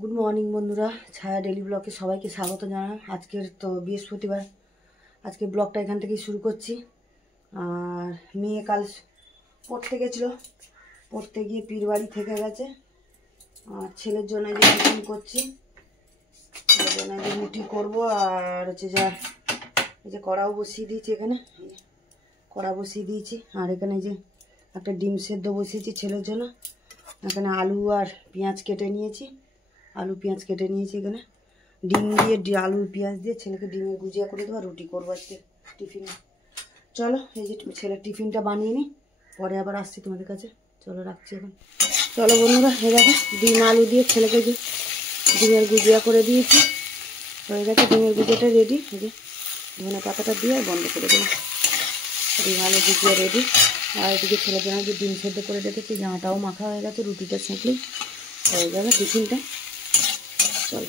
Good morning বন্ধুরা, ছায়া daily ব্লগে সবাইকে স্বাগত জানাই। আজকের তো বৃহস্পতিবার, আজকে ব্লগটা এখান থেকেই শুরু করছি। আর মেয়ে কাল পড়তে গেছিলো, পড়তে গিয়ে পীর বাড়ি থেকে গেছে। আর ছেলের জন্য যে টিফিন করছি, ছেলের জন্য যে রুটি করবো। আর হচ্ছে যা এই যে কড়াও বসিয়ে দিয়েছি, এখানে কড়া বসিয়ে দিয়েছি। আর এখানে যে একটা ডিম সেদ্ধ বসিয়েছি ছেলের জন্য। এখানে আলু আর পেঁয়াজ কেটে নিয়েছি, আলু পেঁয়াজ কেটে নিয়েছি। এখানে ডিম দিয়ে আলু পেঁয়াজ দিয়ে ছেলেকে ডিমের গুজিয়া করে দেবো, রুটি করবো আজকে টিফিনে। চলো এই যে ছেলের টিফিনটা বানিয়ে নিই, পরে আবার আসছি তোমাদের কাছে। চলো রাখছি এখন। চলো বন্ধুরা, এই দেখো ডিম আলু দিয়ে ছেলেকে যে ডিমের গুজিয়া করে দিয়েছি, হয়ে গেছে ডিমের গুজিয়াটা রেডি। এই যে ধনে পাতাটা দিয়ে বন্ধ করে দেবো, ডিম আলু গুজিয়া রেডি। আর এদিকে ছেলের জন্য যে ডিম সেদ্ধ করে রেখেছি, জামাটাও মাখা হয়ে গেছে, রুটিটা সেঁকলেই হয়ে যাবে টিফিনটা। চলো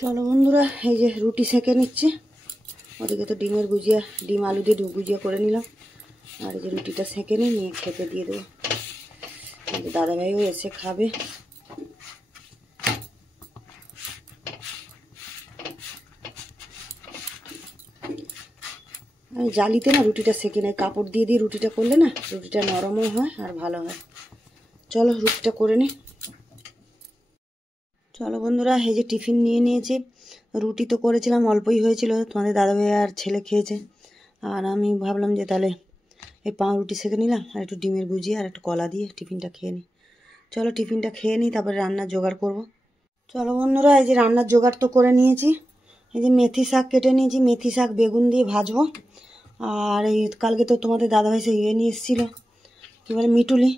চলো বন্ধুরা, এই যে রুটি সেঁকে নিচ্ছি। ওদিকে তো ডিমের গুজিয়া, ডিম আলু দিয়ে গুজিয়া করে নিলাম। আর এই যে রুটিটা সেঁকে নিয়ে খেতে দিয়ে দেবো, দাদাভাইও এসে খাবে। আমি জালিতে না রুটিটা সেঁকে নেই, কাপড় দিয়ে দিয়ে রুটিটা করলে না রুটিটা নরমও হয় আর ভালো হয়। চলো রুটিটা করে নিই। চলো বন্ধুরা, এই যে টিফিন নিয়ে নিয়েছি। রুটি তো করেছিলাম, অল্পই হয়েছিল, তোমাদের দাদাভাই আর ছেলে খেয়েছে। আর আমি ভাবলাম যে তাহলে এই পাউরুটি সেঁকে নিলাম, আর একটু ডিমের গুজিয়া আর একটু কলা দিয়ে টিফিনটা খেয়ে নিই। চলো টিফিনটা খেয়ে নিই, তারপরে রান্নার জোগাড় করব। চলো বন্ধুরা, এই যে রান্নার জোগাড় তো করে নিয়েছি। এই যে মেথি শাক কেটে নিয়েছি, মেথি শাক বেগুন দিয়ে ভাজবো। আর এই কালকে তো তোমাদের দাদাভাই সে ইয়ে নিয়ে এসেছিলো, কী বলে মিটুলি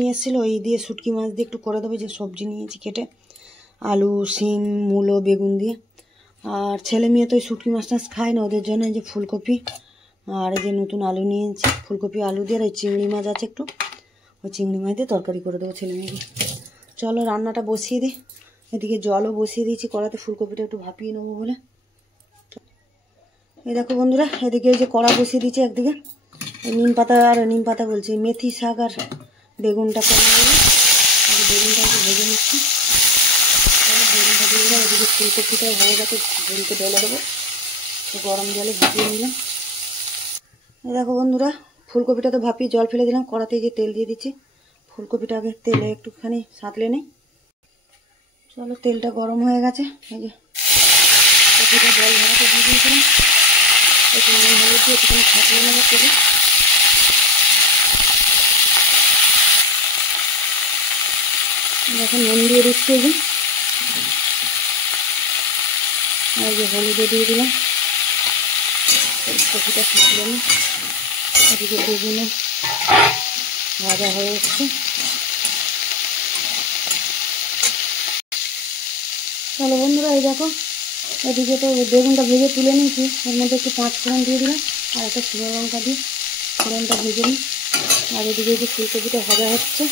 নিয়ে এসেছিলো, ওই দিয়ে শুটকি মাছ দিয়ে একটু করে দেবো। যে সবজি নিয়েছি কেটে, আলু শিম মূলো বেগুন দিয়ে। আর ছেলে মেয়ে তো ওই শুটকি মাছ টাছ খায় না, ওদের জন্য এই যে ফুলকপি আর এই যে নতুন আলু নিয়েছি, ফুলকপি আলু দিয়ে। আর ওই চিংড়ি মাছ আছে একটু, ওই চিংড়ি মাছ দিয়ে তরকারি করে দেবো ছেলে মেয়েকে। চলো রান্নাটা বসিয়ে দিই। এদিকে জলও বসিয়ে দিয়েছি কড়াতে, ফুলকপিটা একটু ভাপিয়ে নেবো বলে। এই দেখো বন্ধুরা, এদিকে এই যে কড়া বসিয়ে দিয়েছি, একদিকে নিম পাতা বলছি, মেথি শাক আর বেগুনটা করে নেবো। বেগুনটা একটু ভেজে নিচ্ছি, বেগুনটা দিয়ে দিলাম। এদিকে ফুলকপিটাও হয়ে গেছে, ঝুড়িতে ঢেলে দেবো, গরম জলে ভাপিয়ে নিলাম। এই দেখো বন্ধুরা, ফুলকপিটা তো ভাপিয়ে জল ফেলে দিলাম, কড়াতে যে তেল দিয়ে দিচ্ছি। ফুলকপিটা আগে তেলে একটুখানি সাঁতলে নেই। চলো তেলটা গরম হয়ে গেছে, এই যে কপিটা জল ভরাতে দিয়ে দিয়েছিলাম, একটু নুন হলুদ দিয়ে একটুখানি সাঁতলে নেবো তেলে। এখন নুন দিয়ে দিচ্ছি, এই যে হলুদে দিয়ে দিলাম। কপিটা সাঁতলে নিই। এদিকে বেগুনও ভাজা হয়ে এসছে। চলো বন্ধুরা, এই দেখো এদিকে তো বেগুনটা ভেজে তুলে নিয়েছি, এর মধ্যে একটু 5 ফোড়ন দিয়ে দিলাম আর একটা শুকনো লঙ্কা দিয়ে ফোড়নটা ভেজে নিই। আর এদিকে যে ফুলকপিটা ভাজা হচ্ছে,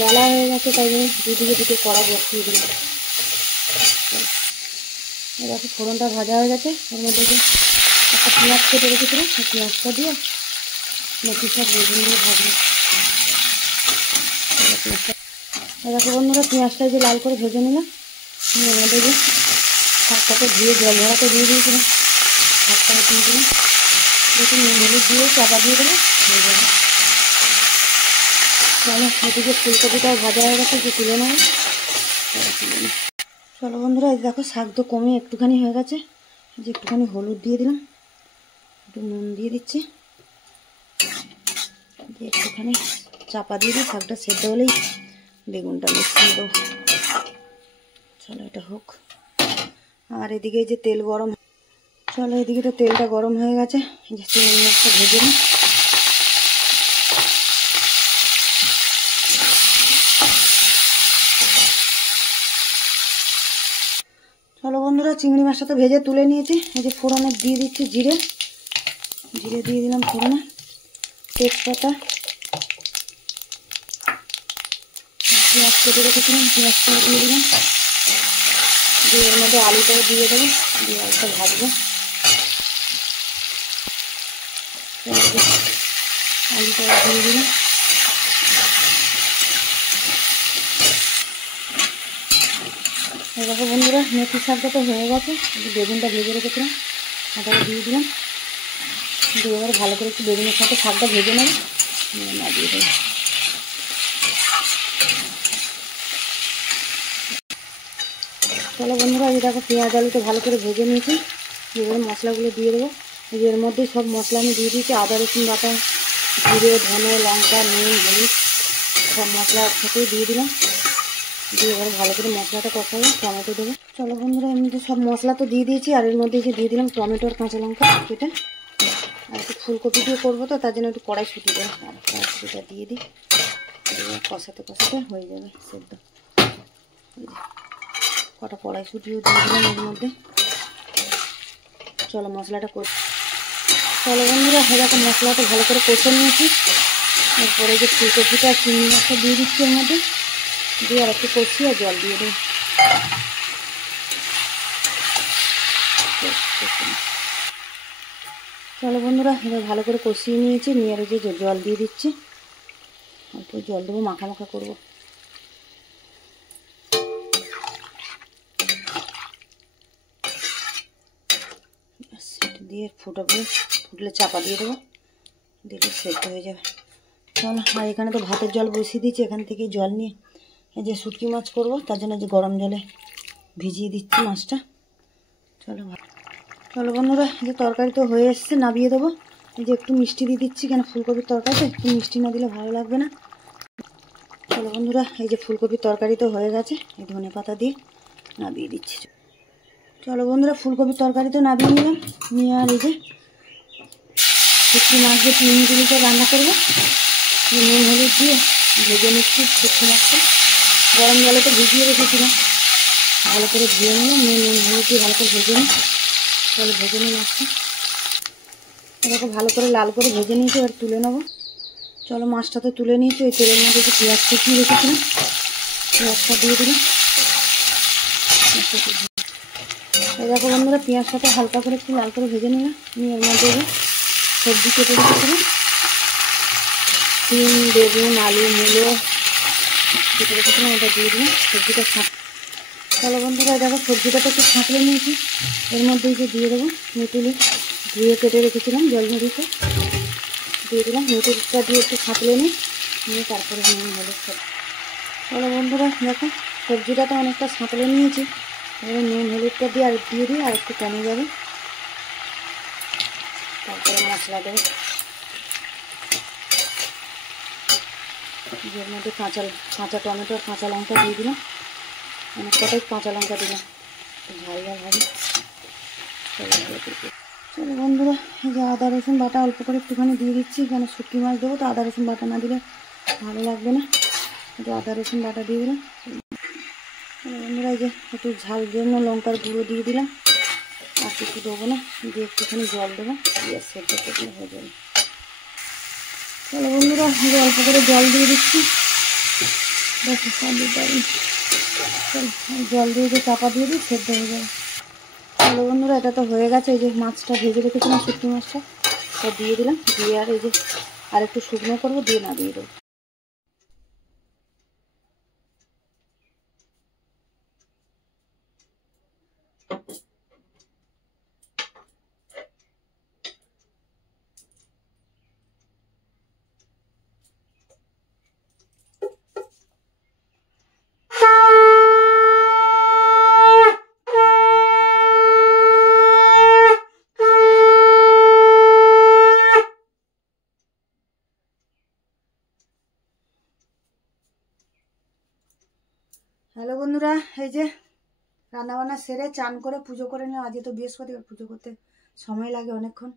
ডালা হয়ে গেছে, তাই জন্য দুদিকে কড়া বসিয়ে দিলাম। দেখো ফোড়নটা ভাজা হয়ে গেছে, এর মধ্যে যে একটা পেঁয়াজ কেটে রেখেছিলাম, সেই পেঁয়াজটা দিয়ে মেথি শাক বেগুন দিয়ে ভাজবো। দেখো বন্ধুরা, পেঁয়াজটা যে লাল করে ভেজে নিলাম, এর মধ্যে যে শাকটাকে ধুয়ে জল ভরাতে দিয়ে দিয়েছিলাম, শাকটা দিয়ে দিলাম। দেখুন নুন হলুদ দিয়ে চাপা দিয়ে দেবো, হয়ে যাবে। চলো এদিকে ফুলকপিটাও ভাজা হয়ে গেছে, যে তুলে নেবো। চলো বন্ধুরা, এই দেখো শাক তো কমে একটুখানি হয়ে গেছে, যে একটুখানি হলুদ দিয়ে দিলাম, একটু নুন দিয়ে দিচ্ছি, দিয়ে একটুখানি চাপা দিয়ে দিই। শাকটা সেদ্ধ হলেই বেগুনটা মিশিয়ে দেবো। চলো এটা হোক। আর এদিকে যে তেল গরম, চলো এদিকে তো তেলটা গরম হয়ে গেছে, যে চিংড়ি মাছটা ভেজে নিই। চলো বন্ধুরা, চিংড়ি মাছটা তো ভেজে তুলে নিয়েছি। এই যে ফোড়নে দিয়ে দিচ্ছি জিরে দিয়ে দিলাম ফোড়নে, তেজপাতা, পেঁয়াজ কেটে রেখেছিলাম, পেঁয়াজটা দিয়ে দিলাম, দিয়ে এর মধ্যে আলুটাও দিয়ে দেবো, দিয়ে আলুটা ভাজবো। আলুটা দিয়ে দিলাম, এরকম বন্ধুরা মেথি শাকটা তো হয়ে গেছে, বেগুনটা ভেজে রেখেছিলাম ওটাকে দিয়ে দিলাম, দিয়ে এবার ভালো করে একটু বেগুনের সাথে শাকটা ভেজে নেব, না দিয়ে দেবো। চলো বন্ধুরা, এই দেখো পেঁয়াজ আলুতে ভালো করে ভেজে নিয়েছি, এবারে মশলাগুলো দিয়ে দেবো। এর মধ্যেই সব মশলা আমি দিয়ে দিয়েছি, আদা রসুন বাটা, জিরে ধনে লঙ্কা নুন হলুদ সব মশলা একসাথেই দিয়ে দিলাম, দিয়ে এবারে ভালো করে মশলাটা কষাবো, টমেটো দেবো। চলো বন্ধুরা, এমনিতে সব মশলা তো দিয়ে দিয়েছি, আর এর মধ্যে যে দিয়ে দিলাম টমেটো আর কাঁচা লঙ্কা কেটে, আর একটু ফুলকপি দিয়ে করবো তো তার জন্য একটু কড়াইশুঁটি দেবো, আর কড়াইশুঁটিটা দিয়ে দিই, কষাতে কষাতে হয়ে যাবে সেদ্ধ। কটা কড়াইশুঁটিও দিয়ে দিলাম এর মধ্যে। চলো মশলাটা কষি। চলো বন্ধুরা, এরকম মশলাটা ভালো করে কষে নিয়েছি, এরপরে যে ফুলকপিটা চিংড়ি মাছটা দিয়ে দিচ্ছি এর মধ্যে, দিয়ে আর একটু কষি আর জল দিয়ে দিই। চলো বন্ধুরা, এবার ভালো করে কষিয়ে নিয়েছি, নিয়ে আর যে জল দিয়ে দিচ্ছি, অল্প জল দেবো, মাখা মাখা করবো। দিয়ে ফুটলে চাপা দিয়ে দেবো, দিলে সেদ্ধ হয়ে যাবে। চলো, আর এখানে তো ভাতের জল বসিয়ে দিচ্ছি, এখান থেকে জল নিয়ে এই যে শুটকি মাছ করবো তার জন্য যে গরম জলে ভিজিয়ে দিচ্ছি মাছটা। চলো চলো বন্ধুরা, যে তরকারি তো হয়ে এসছে, নামিয়ে দেবো। এই যে একটু মিষ্টি দিয়ে দিচ্ছি, কেন ফুলকপির তরকারিতে একটু মিষ্টি না দিলে ভালো লাগবে না। চলো বন্ধুরা, এই যে ফুলকপির তরকারি তো হয়ে গেছে, এই ধনে পাতা দিয়ে নামিয়ে দিচ্ছি। চলো বন্ধুরা, ফুলকপির তরকারি তো নামিয়ে নিলাম, নিয়ে আর এই যে শুটকি মাছ দিয়ে 3 মিনিট রান্না করবো, নুন হলুদ দিয়ে ভেজে নিচ্ছি শুটকি মাছটা। গরম জলে তো ভিজিয়ে রেখেছিলাম, ভালো করে ধুয়ে নিলাম, নুন হলুদ দিয়ে ভালো করে ভেজে নিই। চলো ভেজে নিই মাছটা, এটাকে ভালো করে লাল করে ভেজে নিয়েছি, এবার তুলে নেবো। চলো মাছটা তো তুলে নিয়েছি, ওই তেলের মধ্যে একটু পেঁয়াজ কুচিয়ে রেখেছিলাম, পেঁয়াজটা দিয়ে দিলাম। এই দেখো বন্ধুরা, পেঁয়াজটাকে হালকা করে একটু লাল করে ভেজে নিলাম, নিয়ে এর মধ্যে সবজি কেটে রেখেছিলাম, সিম বেগুন আলু মূলো কেটে রেখেছিলাম, ওটা দিয়ে দিলাম। সবজিটা চলো বন্ধুরা, দেখো সবজিটা তো একটু ছাঁকলে নিয়েছি, এর মধ্যেই যে দিয়ে দেবো মেটুলি ধুয়ে কেটে রেখেছিলাম, জল ঝরিতে দিয়ে দিলাম। মেটুলিটা দিয়ে একটু ছাঁকলে নিয়ে তারপরে নুন হলুদ। চলো বন্ধুরা, দেখো সবজিটা তো অনেকটা ছাঁকলে নিয়েছি, এবারে নুন হলুদটা দিয়ে আর দিয়ে দিই, আর একটু কমে যাবে, তারপরে মশলা দেবো। এর মধ্যে কাঁচা টমেটো আর কাঁচা লঙ্কা দিয়ে দিলাম, অনেক কটাই কাঁচা লঙ্কা দিলাম, ঝাল ঝাল হবে। চলো বন্ধুরা, এই যে আদা রসুন বাটা অল্প করে একটুখানি দিয়ে দিচ্ছি, এখানে শুটকি মাছ দেবো তো আদা রসুন বাটা না দিলে ভালো লাগবে না, একটু আদা রসুন বাটা দিয়ে দিলাম। বন্ধুরা, এই যে একটু ঝাল জন্য লঙ্কার গুঁড়ো দিয়ে দিলাম, আর কিছু দেবো না, দিয়ে একটুখানি জল দেবো, দিয়ে সেদ্ধ করলে হয়ে যাবে। চলো বন্ধুরা, অল্প করে জল দিয়ে দিচ্ছি, দেখো জল দিয়ে যে চাপা দিয়ে দিই, সেদ্ধ হয়ে যাবে। চলো বন্ধুরা, এটা তো হয়ে গেছে, এই যে মাছটা ভেজে রেখেছিলাম শুটকি মাছটা, তা দিয়ে দিলাম, দিয়ে আর এই যে আর একটু শুকনো করবো, দিয়ে না দিয়ে দেবো। হ্যালো বন্ধুরা, এই যে রান্নাবান্না সেরে চান করে পুজো করে নিলাম, আজকে তো বৃহস্পতিবার, পুজো করতে সময় লাগে অনেকক্ষণ,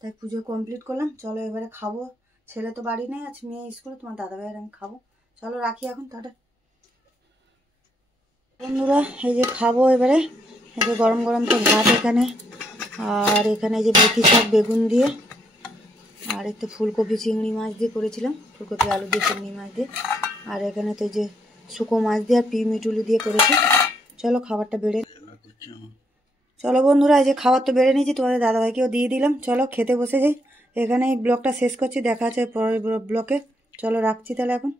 তাই পুজো কমপ্লিট করলাম। চলো এবারে খাবো, ছেলে তো বাড়ি নেই, আজ মেয়ে স্কুলে, তোমার দাদাভাইয়ের আমি খাবো। চলো রাখি এখন, টাটা। বন্ধুরা, এই যে খাবো এবারে, এই যে গরম গরম তো ভাত এখানে, আর এখানে যে মেথি শাক বেগুন দিয়ে, আর একটু ফুলকপি চিংড়ি মাছ দিয়ে করেছিলাম, ফুলকপি আলু দিয়ে চিংড়ি মাছ দিয়ে, আর এখানে তো এই যে শুকো মাছ দিয়ে আর মিটুলি দিয়ে করেছি। চলো খাবারটা বেড়ে, চলো বন্ধুরা, এই যে খাবার তো বেড়ে নিয়েছি, তোমাদের দাদাভাইকেও দিয়ে দিলাম। চলো খেতে বসে যাই, এখানে এই ব্লগটা শেষ করছি, দেখা আছে পরের ব্লগে। চলো রাখছি তাহলে এখন।